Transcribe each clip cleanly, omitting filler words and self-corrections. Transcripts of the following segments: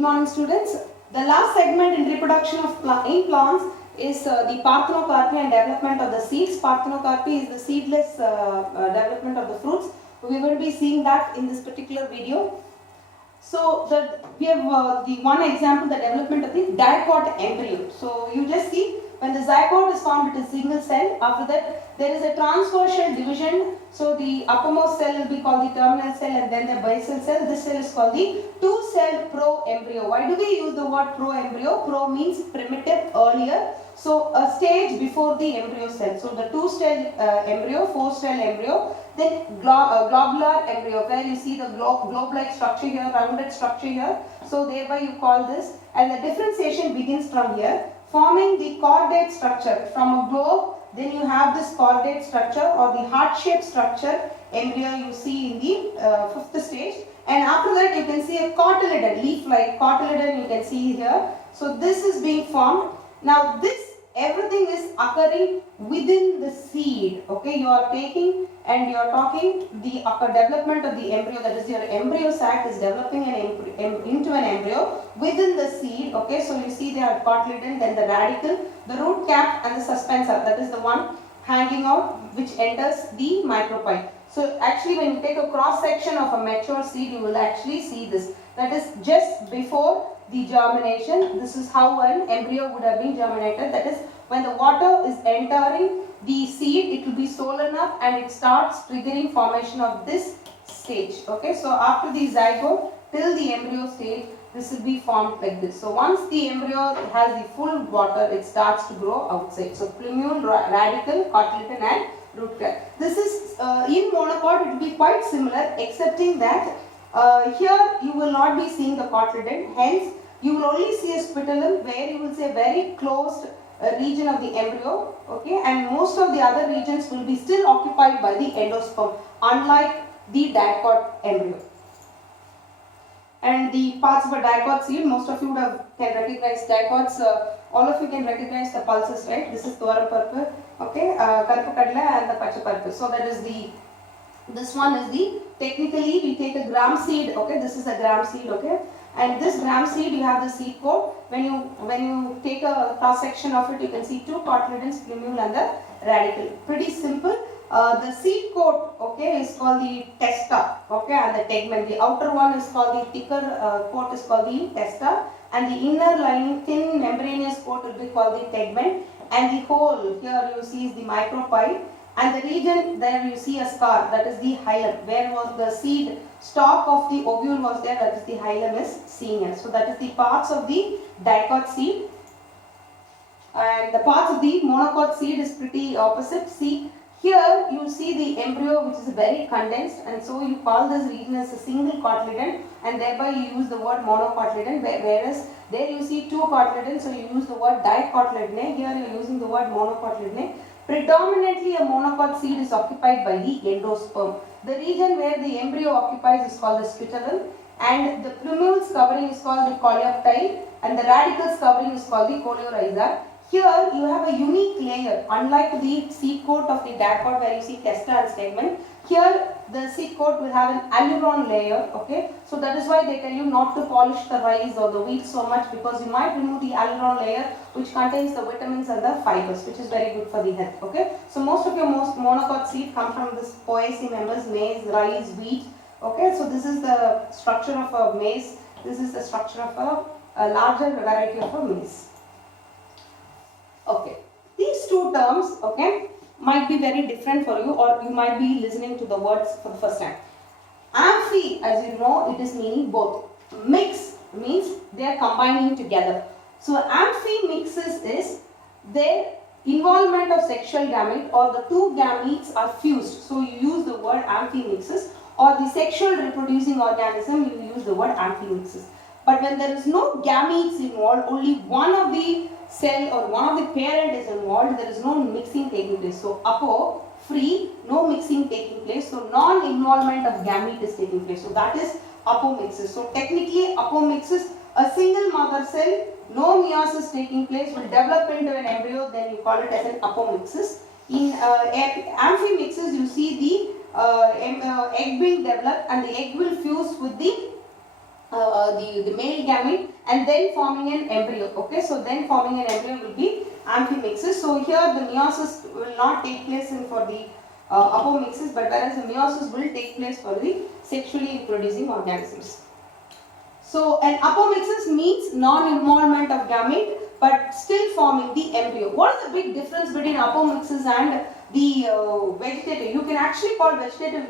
Good morning, students. The last segment in reproduction of in plants is the parthenocarpy and development of the seeds. Parthenocarpy is the seedless development of the fruits. We will be seeing that in this particular video. So we have the one example, the development of the dicot embryo. So you just see when the zygote is formed, it is single cell. After that, there is a transversal division. So the uppermost cell will be called the terminal cell, and then the basal cell. This cell is called the two-cell pro-embryo. Why do we use the word pro-embryo? Pro means primitive, earlier. So a stage before the embryo cell. So the two-cell embryo, four-cell embryo, then globular embryo, where you see the globe-like structure here, rounded structure here. So thereby you call this, and the differentiation begins from here, forming the chordate structure. From a globe, then you have this chordate structure or the heart-shaped structure embryo you see in the fifth stage. And after that you can see a cotyledon, leaf-like cotyledon you can see here. So this is being formed. Now this, everything is occurring within the seed. Okay, you are taking and you are talking the development of the embryo, that is your embryo sac is developing into an embryo within the seed. Okay, so you see they have cotyledon, then the radicle, the root cap and the suspensor, that is the one hanging out which enters the micropyle. So actually when you take a cross section of a mature seed, you will actually see this. That is just before the germination. This is how an embryo would have been germinated. That is when the water is entering the seed, it will be swollen up and it starts triggering formation of this stage. Okay, so after the zygote till the embryo stage, this will be formed like this. So once the embryo has the full water, it starts to grow outside. So plumule, radicle, cotyledon and root cap. This is in monopod, it will be quite similar, excepting that here you will not be seeing the cotyledon. Hence you will only see a spitulum where you will see a very closed region of the embryo, okay, and most of the other regions will be still occupied by the endosperm, unlike the dicot embryo. And the parts of a dicot seed, most of you can recognize dicots. All of you can recognize the pulses, right? This is Thoraparpu, okay, Karpu Kadla and the Pachaparpu. So that is this one is the, technically we take a gram seed, okay, this is a gram seed, okay, and this gram seed you have the seed coat. When you take a cross section of it, you can see two cotyledons, plumule and the radicle. Pretty simple. The seed coat, okay, is called the testa, okay, and the tegmen. The outer one is called the thicker coat is called the testa, and the inner lining thin membranous coat will be called the tegmen, and the hole here you see is the micropyle. And the region there you see a scar, that is the hilum, where was the seed stalk of the ovule was there, that is the hilum is seen here. So that is the parts of the dicot seed, and the parts of the monocot seed is pretty opposite. See, here you see the embryo which is very condensed, and so you call this region as a single cotyledon, and thereby you use the word monocotyledon, whereas there you see two cotyledons, so you use the word dicotyledonate. Here you are using the word monocotyledonate. Predominantly a monocot seed is occupied by the endosperm. The region where the embryo occupies is called the scutellum, and the plumule's covering is called the coleoptile, and the radicle's covering is called the coleorhiza. Here you have a unique layer, unlike the seed coat of the dicot where you see testa and tegmen. Here the seed coat will have an aileron layer, okay. So that is why they tell you not to polish the rice or the wheat so much, because you might remove the aileron layer which contains the vitamins and the fibers, which is very good for the health, okay. So most of your monocot seed come from this Poaceae members, maize, rice, wheat, okay. So this is the structure of a maize, this is the structure of a larger variety of a maize. Okay, these two terms, okay, might be very different for you, or you might be listening to the words for the first time. Amphi, as you know, it is meaning both. Mix means they are combining together. So amphi mixes is their involvement of sexual gamete, or the two gametes are fused. So you use the word amphi mixes, or the sexual reproducing organism, you use the word amphi mixes. But when there is no gametes involved, only one of the cell or one of the parent is involved, there is no mixing taking place. So apo, free, no mixing taking place. So non-involvement of gamete is taking place. So that is apomixis. So technically apomixis, a single mother cell, no meiosis taking place, will develop into an embryo, then you call it as an apomixis. In amphimixis, you see the egg being developed, and the egg will fuse with the the male gamete and then forming an embryo. Okay, so then forming an embryo will be amphimixis. So here the meiosis will not take place for the apomixis, but whereas the meiosis will take place for the sexually reproducing organisms. So an apomixis means non-involvement of gamete but still forming the embryo. What is the big difference between apomixis and the vegetative? You can actually call vegetative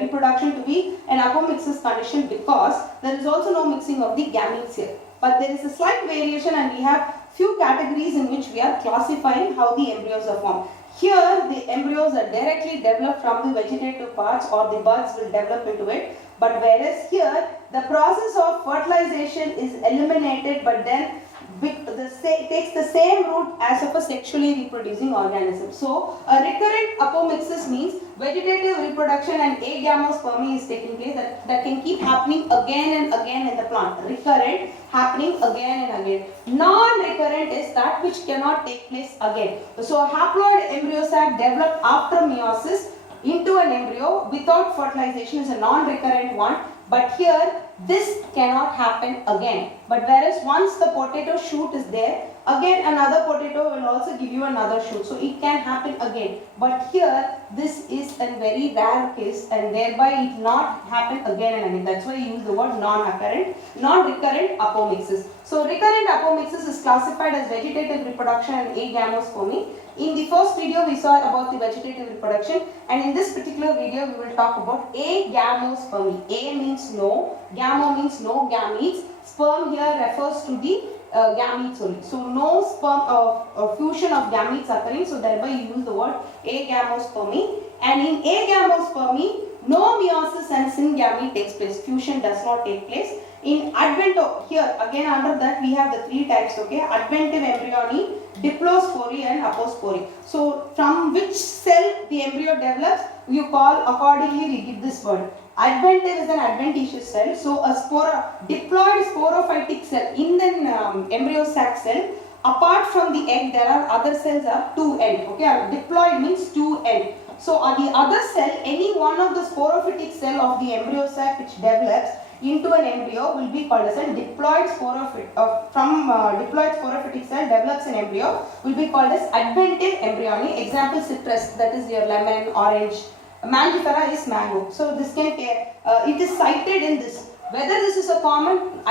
reproduction to be an apomixis condition because there is also no mixing of the gametes here. But there is a slight variation and we have few categories in which we are classifying how the embryos are formed. Here the embryos are directly developed from the vegetative parts or the buds will develop into it. But whereas here the process of fertilization is eliminated but then takes the same route as of a sexually reproducing organism. So a recurrent apomixis means vegetative reproduction and agamospermy is taking place that can keep happening again and again in the plant. Recurrent happening again and again. Non-recurrent is that which cannot take place again. So a haploid embryo sac developed after meiosis into an embryo without fertilization is a non-recurrent one. But here this cannot happen again. But whereas once the potato shoot is there, again another potato will also give you another shoot. So it can happen again. But here this is a very rare case and thereby it not happen again and again. That's why you use the word non-recurrent apomixis. So recurrent apomixis is classified as vegetative reproduction and agamospermy. In the first video we saw about the vegetative reproduction and in this particular video we will talk about agamospermy. A means no, gamo means no gametes, sperm here refers to the gametes only. So no sperm fusion of gametes occurring, so thereby you use the word agamospermy. And in agamospermy no meiosis and syngamete takes place, fusion does not take place. In advento, here again under that we have the three types, okay, adventive embryony, diplospory and apospory. So from which cell the embryo develops, you call accordingly we give this word. Adventive is an adventitious cell, so a diploid sporophytic cell in the embryo sac cell, apart from the egg there are other cells are 2-end, okay, diploid means 2-end. So on the other cell, any one of the sporophytic cell of the embryo sac which develops into an embryo will be called as a diploid sporophytic. Diploid sporophytic cell develops an embryo will be called as adventive embryony. Example citrus, that is your lemon, orange. Mangifera is mango. So this can it is cited in this. Whether this is a common,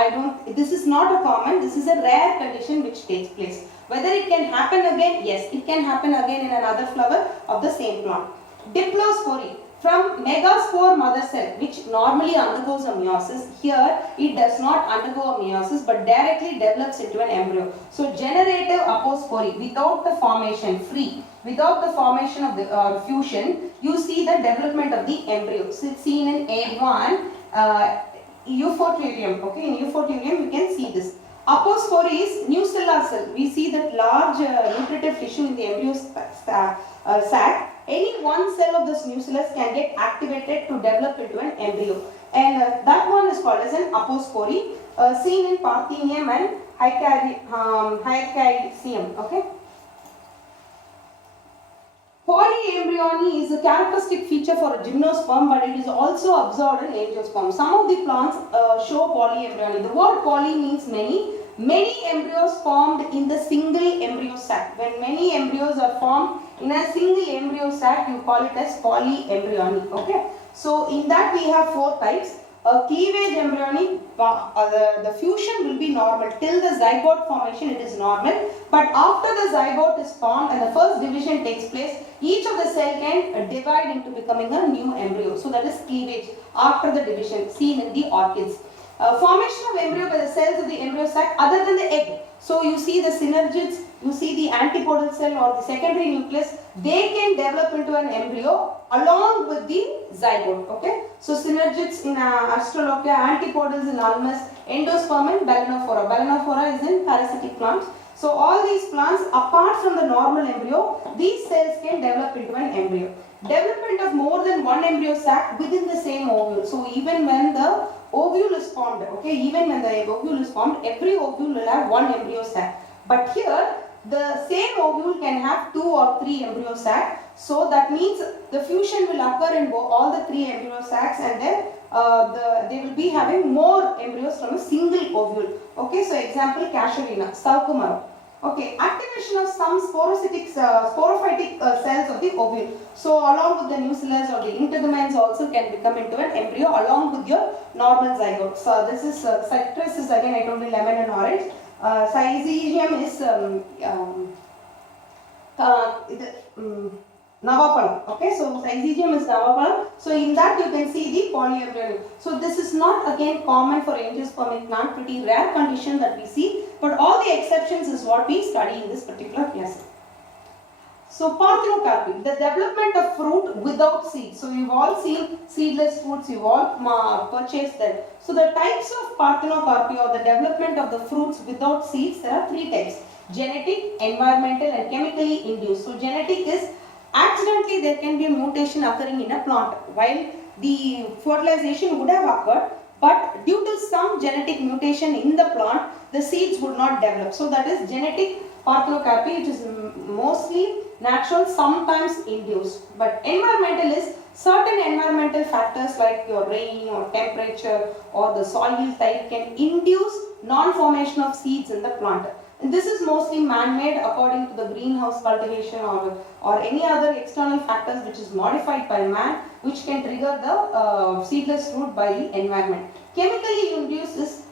this is not a common, this is a rare condition which takes place. Whether it can happen again, yes, it can happen again in another flower of the same plant. Diplospory. From megaspore mother cell which normally undergoes a meiosis, here it does not undergo a meiosis but directly develops into an embryo. So generative apospory, without the formation, free, without the formation of the fusion, you see the development of the embryo. So it's seen in A1 euphoturium. Okay, in euphoturium you can see this. Apospory is nucellar cell. We see that large nutritive tissue in the embryo sac. Any one cell of this nucellus can get activated to develop into an embryo, and that one is called as an apospory, seen in Parthenium and Hyarchaeosaurus. Okay. Polyembryony is a characteristic feature for a gymnosperm, but it is also observed in angiosperm. Some of the plants show polyembryony. The word poly means many. Many embryos formed in the single embryo sac. When many embryos are formed in a single embryo sac, you call it as polyembryony. Okay. So in that we have four types. A cleavage embryony, the fusion will be normal. Till the zygote formation it is normal. But after the zygote is formed and the first division takes place, each of the cell can divide into becoming a new embryo. So that is cleavage after the division, seen in the orchids. Formation of embryo by the cells of the embryo sac other than the egg. So you see the synergids, you see the antipodal cell or the secondary nucleus, they can develop into an embryo along with the zygote. Okay. So synergids in Astrolochia, antipodals in Ulmus, endosperm in Balanophora. Balanophora is in parasitic plants. So all these plants, apart from the normal embryo, these cells can develop into an embryo. Development of more than one embryo sac within the same ovule. So even when the ovule is formed, okay, even when the ovule is formed, every ovule will have one embryo sac. But here, the same ovule can have 2 or 3 embryo sacs. So that means the fusion will occur in all the 3 embryo sacs and then they will be having more embryos from a single ovule. Okay, so example Casuarina, Saukumaram. Okay, activation of some sporophytic cells of the ovule. So along with the nucellus or the integuments also can become into an embryo along with your normal zygote. So this is citrus is again I told you lemon and orange. Syzygium is Navapalam. Okay, so Syzygium is Navapalam. So in that you can see the polyembryo. So this is not again common for angiospermic plant, pretty rare condition that we see, but all the exceptions is what we study in this particular lesson. So parthenocarpy, the development of fruit without seeds. So you've all seen seedless fruits, you've all purchased them. So the types of parthenocarpy or the development of the fruits without seeds, there are three types: genetic, environmental and chemically induced. So genetic is accidentally there can be a mutation occurring in a plant while the fertilization would have occurred, but due to some genetic mutation in the plant, the seeds would not develop. So that is genetic parthenocarpy, which is mostly natural, sometimes induced. But environmental is certain environmental factors like your rain or temperature or the soil type can induce non-formation of seeds in the plant. And this is mostly man-made according to the greenhouse cultivation or any other external factors which is modified by man, which can trigger the seedless fruit by the environment. Chemically induced is,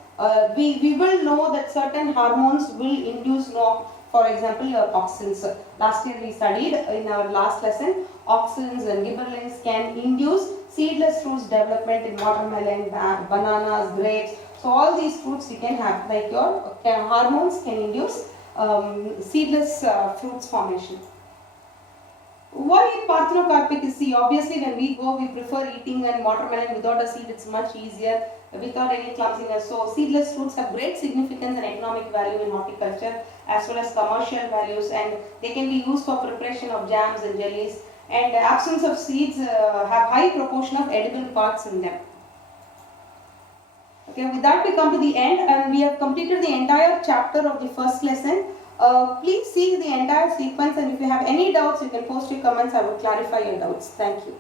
we will know that certain hormones will induce, for example, your auxins. Last year we studied in our last lesson, auxins and gibberellins can induce seedless fruits development in watermelon, bananas, grapes. So all these fruits you can have, like your hormones can induce seedless fruits formation. Why parthenocarpic is, see, obviously when we go, we prefer eating and watermelon without a seed, it's much easier without any clumsiness. So seedless fruits have great significance and economic value in horticulture as well as commercial values, and they can be used for preparation of jams and jellies, and the absence of seeds have high proportion of edible parts in them. Okay, with that we come to the end and we have completed the entire chapter of the first lesson. Please see the entire sequence, and if you have any doubts you can post your comments, I will clarify your doubts. Thank you.